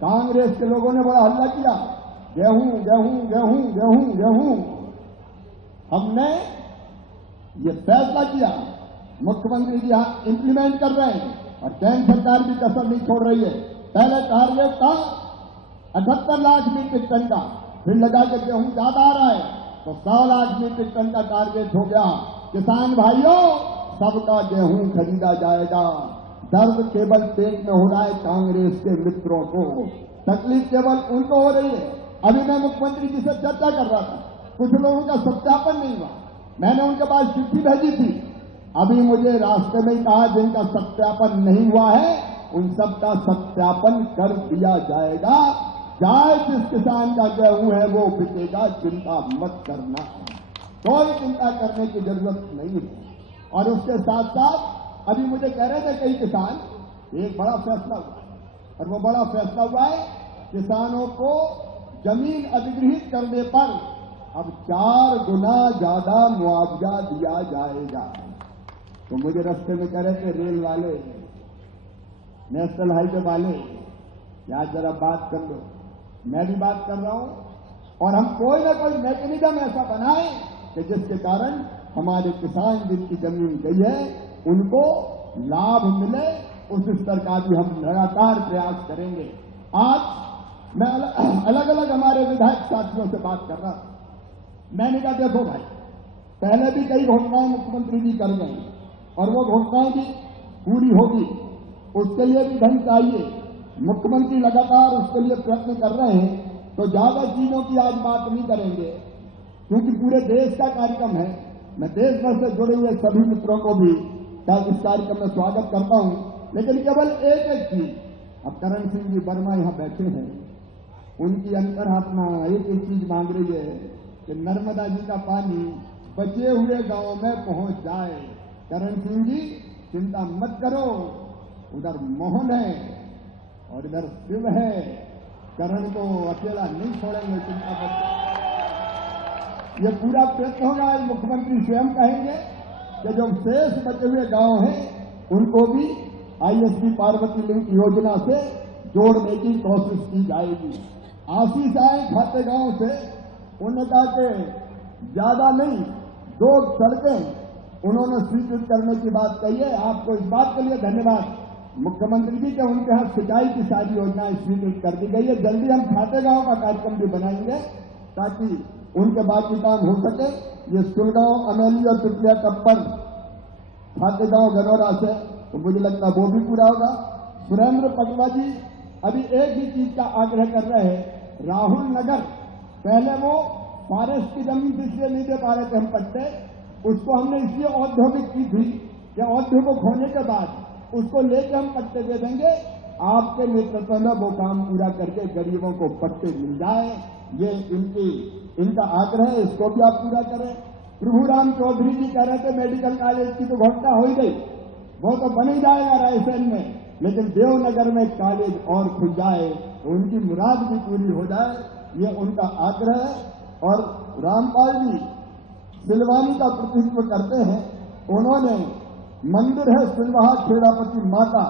कांग्रेस के लोगों ने बड़ा हल्ला किया, गेहूं गेहूं गेहूं गेहूं गेहूं। हमने ये फैसला किया, मुख्यमंत्री जी यहां इंप्लीमेंट कर रहे हैं और केंद्र सरकार भी कसर नहीं छोड़ रही है। पहले टारगेट था 78 लाख मीट्रिक टन का, फिर लगा के गेहूं ज्यादा आ रहा है तो 100 लाख मीट्रिक टन का टारगेट हो गया। किसान भाइयों, सबका गेहूं खरीदा जाएगा। दर्द केवल पेट में हो रहा है कांग्रेस के मित्रों को, तकलीफ केवल उनको हो रही है। अभी मैं मुख्यमंत्री जी से चर्चा कर रहा था, कुछ लोगों का सत्यापन नहीं हुआ, मैंने उनके पास चिट्ठी भेजी थी। अभी मुझे रास्ते में ही कहा जिनका सत्यापन नहीं हुआ है उन सबका सत्यापन कर दिया जाएगा। चाहे जिस किसान का गेहूं है वो बिकेगा, चिंता मत करना, कोई चिंता करने की जरूरत नहीं है। और उसके साथ साथ अभी मुझे कह रहे थे कई किसान, एक बड़ा फैसला हुआ और वो बड़ा फैसला हुआ है किसानों को जमीन अधिग्रहित करने पर अब 4 गुना ज्यादा मुआवजा दिया जाएगा। तो मुझे रास्ते में कह रहे थे रेल वाले, नेशनल हाईवे वाले, क्या जरा बात कर लो। मैं भी बात कर रहा हूं और हम कोई ना कोई मैकेनिज्म ऐसा बनाए कि जिसके कारण हमारे किसान जिनकी जमीन गई है उनको लाभ मिले, उस स्तर का भी हम लगातार प्रयास करेंगे। आज मैं अलग अलग हमारे विधायक साथियों से बात कर रहा था, मैंने कहा देखो भाई, पहले भी कई घोषणाएं मुख्यमंत्री जी कर गए और वो घोषणाएं भी पूरी होगी, उसके लिए भी धन चाहिए। मुख्यमंत्री लगातार उसके लिए प्रयत्न कर रहे हैं, तो ज्यादा चीजों की आज बात नहीं करेंगे क्योंकि पूरे देश का कार्यक्रम है। मैं देश भर से जुड़े हुए सभी मित्रों को भी इस कार्यक्रम में स्वागत करता हूं, लेकिन केवल एक चीज, अब करण सिंह जी वर्मा यहां बैठे हैं, उनकी अंतरात्मा एक चीज मांग रही है कि नर्मदा जी का पानी बचे हुए गांव में पहुंच जाए। करण सिंह जी चिंता मत करो, उधर मोहन है और इधर शिव है, करण को अकेला नहीं छोड़ेंगे, चिंता मत करो। ये पूरा प्रयत्न होगा। मुख्यमंत्री स्वयं कहेंगे कि जो शेष बचे हुए गांव हैं उनको भी आईएसपी पार्वती लिंक योजना से जोड़ने की कोशिश की जाएगी। आशीष आए खाते गांव से, उन्होंने कहा कि ज्यादा नहीं 2 सड़कें उन्होंने स्वीकृत करने की बात कही है। आपको इस बात के लिए धन्यवाद मुख्यमंत्री जी के उनके यहां सिंचाई की सारी योजनाएं स्वीकृत कर दी गई है। जल्दी हम खाते गांव का कार्यक्रम भी बनाएंगे ताकि उनके बाकी काम हो सके। ये सुलगांव, अमेली और पिपलिया टप्पर खाते गांव गनौरा से, तो मुझे लगता है वो भी पूरा होगा। सुरेंद्र पटवा जी अभी एक ही चीज का आग्रह कर रहे हैं, राहुल नगर, पहले वो फॉरेस्ट की जमीन से इसलिए नहीं दे पा रहे थे हम पट्टे, उसको हमने इसलिए औद्योगिक की थी कि औद्योगिक होने के बाद उसको लेकर हम पट्टे दे देंगे। आपके नेतृत्व में वो काम पूरा करके गरीबों को पट्टे मिल जाए, ये इनका आग्रह है, इसको भी आप पूरा करें। प्रभुराम चौधरी जी कह रहे थे मेडिकल कॉलेज की तो घोषणा हो ही गई, वो तो बन ही जाएगा रायसेन में, लेकिन देवनगर में कॉलेज और खुल जाए तो उनकी मुराद भी पूरी हो जाए, ये उनका आग्रह है। और रामपाल जी सिलवानी का प्रतिनिधित्व करते हैं, उन्होंने मंदिर है सिलवाहा खेड़ापति माता,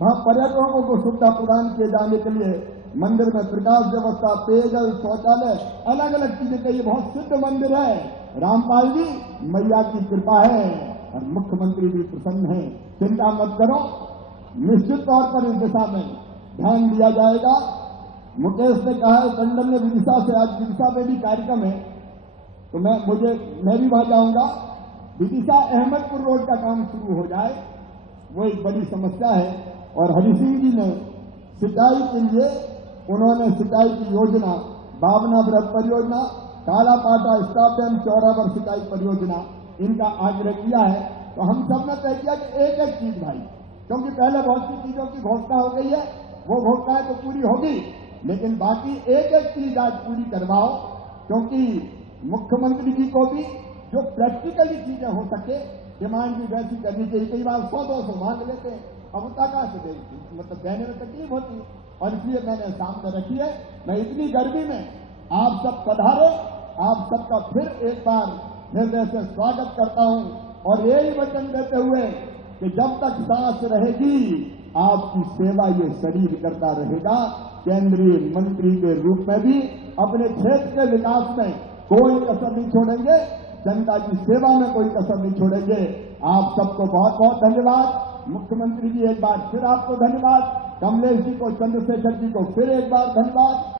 वहां पर्यटकों को सुविधा प्रदान किए जाने के लिए मंदिर में प्रकाश व्यवस्था, पेयजल, शौचालय, अलग अलग चीजें का ये बहुत सिद्ध मंदिर है। रामपाल जी, मैया की कृपा है और मुख्यमंत्री भी प्रसन्न है, चिंता मत करो, निश्चित तौर पर इस दिशा में ध्यान दिया जाएगा। मुकेश ने कहा है, टंडन ने विदिशा से, आज विदिशा में भी कार्यक्रम है तो मैं भी वहां जाऊंगा। विदिशा अहमदपुर रोड का काम शुरू हो जाए, वो एक बड़ी समस्या है। और हरि सिंह जी ने सिंचाई के लिए, उन्होंने सिंचाई की योजना, बावना व्रत परियोजना, कालापाटा स्टाफ डैम, चौरावर सिंचाई परियोजना, इनका आग्रह किया है। तो हम सब ने तय किया कि एक एक चीज भाई, क्योंकि पहले बहुत सी चीजों की घोषणा हो गई है, वो घोषणाएं तो पूरी होगी, लेकिन बाकी एक एक चीज आज पूरी करवाओ, क्योंकि मुख्यमंत्री जी को भी जो प्रैक्टिकली चीजें हो सके डिमांड भी वैसी करनी चाहिए। कई बार 100-200 मांग लेते हैं, अब उतना कहां से देंगे, मतलब देने में तकलीफ होती है, और इसलिए मैंने सामने रखी है। मैं इतनी गर्मी में आप सब पधारे, आप सबका फिर एक बार हृदय से स्वागत करता हूं और यही वचन देते हुए कि जब तक सांस रहेगी आपकी सेवा ये शरीर करता रहेगा। केंद्रीय मंत्री के रूप में भी अपने क्षेत्र के विकास में कोई कसर नहीं छोड़ेंगे, जनता की सेवा में कोई कसर नहीं छोड़ेंगे। आप सबको बहुत बहुत धन्यवाद। मुख्यमंत्री जी एक बार फिर आपको धन्यवाद। कमलेश जी को, चंद्रशेखर जी को फिर एक बार धन्यवाद।